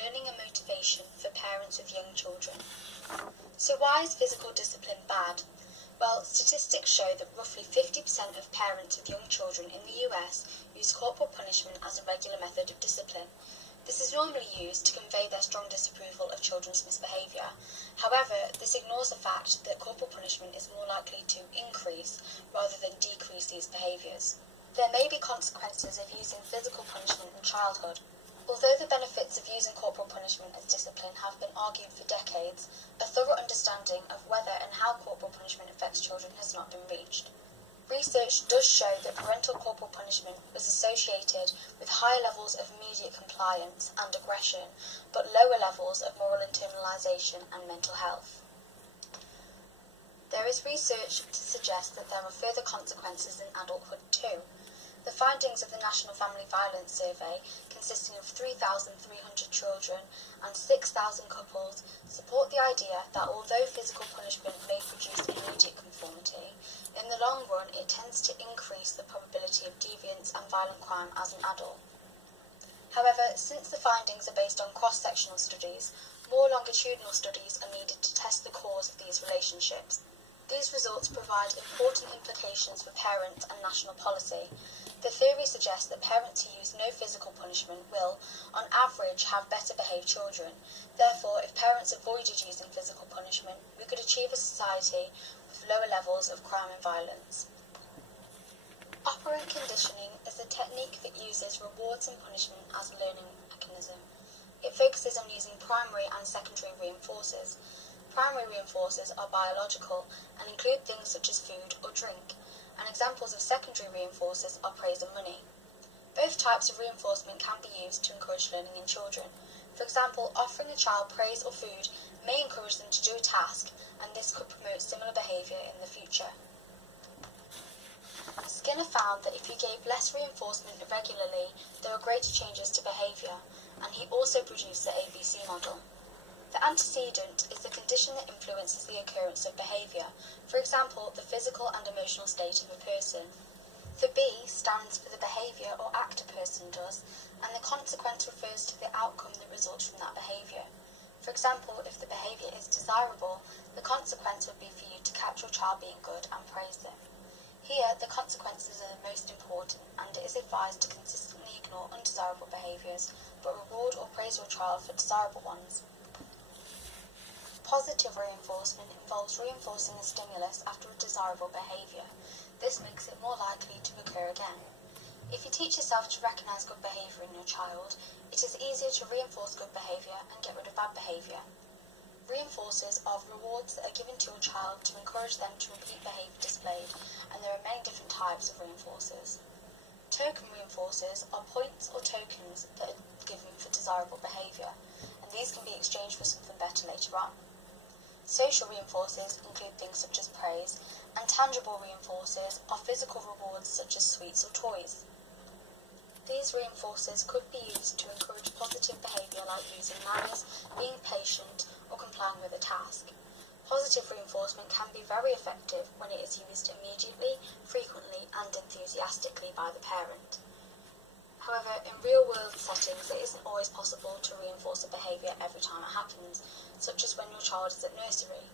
learning and motivation for parents with young children. So why is physical discipline bad? Well, statistics show that roughly 50% of parents with young children in the US use corporal punishment as a regular method of discipline. This is normally used to convey their strong disapproval of children's misbehaviour. However, this ignores the fact that corporal punishment is more likely to increase rather than decrease these behaviours. There may be consequences of using physical punishment in childhood. Although the benefits of using corporal punishment as discipline have been argued for decades, a thorough understanding of whether and how corporal punishment affects children has not been reached. Research does show that parental corporal punishment was associated with higher levels of immediate compliance and aggression, but lower levels of moral internalisation and mental health. There is research to suggest that there are further consequences in adulthood too. The findings of the National Family Violence Survey, consisting of 3,300 children and 6,000 couples, support the idea that although physical punishment may produce immediate conformity, in the long run it tends to increase the probability of deviance and violent crime as an adult. However, since the findings are based on cross-sectional studies, more longitudinal studies are needed to test the cause of these relationships. These results provide important implications for parents and national policy. The theory suggests that parents who use no physical punishment will, on average, have better behaved children. Therefore, if parents avoided using physical punishment, we could achieve a society with lower levels of crime and violence. Operant conditioning is a technique that uses rewards and punishment as a learning mechanism. It focuses on using primary and secondary reinforcers. Primary reinforcers are biological and include things such as food or drink, and examples of secondary reinforcers are praise and money. Both types of reinforcement can be used to encourage learning in children. For example, offering a child praise or food may encourage them to do a task, and this could promote similar behaviour in the future. Skinner found that if you gave less reinforcement regularly, there were greater changes to behaviour, and he also produced the ABC model. The antecedent is the condition that influences the occurrence of behaviour, for example, the physical and emotional state of a person. The B stands for the behaviour or act a person does, and the consequence refers to the outcome that results from that behaviour. For example, if the behaviour is desirable, the consequence would be for you to catch your child being good and praise them. Here, the consequences are the most important, and it is advised to consistently ignore undesirable behaviours, but reward or praise your child for desirable ones. Positive reinforcement involves reinforcing a stimulus after a desirable behaviour. This makes it more likely to occur again. If you teach yourself to recognise good behaviour in your child, it is easier to reinforce good behaviour and get rid of bad behaviour. Reinforcers are rewards that are given to your child to encourage them to repeat behaviour displayed, and there are many different types of reinforcers. Token reinforcers are points or tokens that are given for desirable behaviour, and these can be exchanged for something better later on. Social reinforcers include things such as praise, and tangible reinforcers are physical rewards such as sweets or toys. These reinforcers could be used to encourage positive behaviour like using manners, being patient, or complying with a task. Positive reinforcement can be very effective when it is used immediately, frequently, and enthusiastically by the parent. However, in real-world settings, it isn't always possible to reinforce a behaviour every time it happens, such as when your child is at nursery.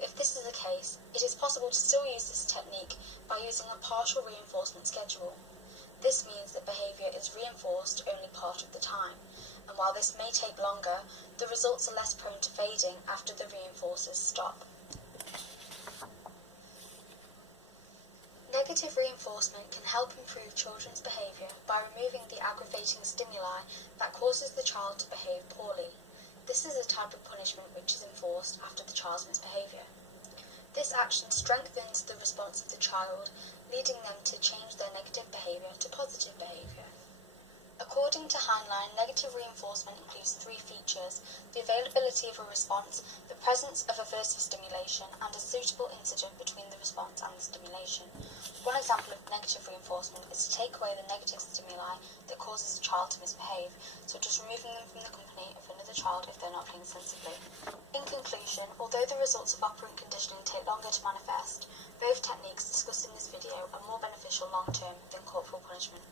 If this is the case, it is possible to still use this technique by using a partial reinforcement schedule. This means that behaviour is reinforced only part of the time, and while this may take longer, the results are less prone to fading after the reinforcers stop. Negative reinforcement can help improve children's behaviour by removing the aggravating stimuli that causes the child to behave poorly. This is a type of punishment which is enforced after the child's misbehaviour. This action strengthens the response of the child, leading them to change their negative behaviour to positive behaviour. According to Heinlein, negative reinforcement includes three features: the availability of a response, the presence of aversive stimulation, and a suitable incident between the response and the stimulation. One example of negative reinforcement is to take away the negative stimuli that causes a child to misbehave, such as removing them from the company of another child if they're not playing sensibly. In conclusion, although the results of operant conditioning take longer to manifest, both techniques discussed in this video are more beneficial long-term than corporal punishment.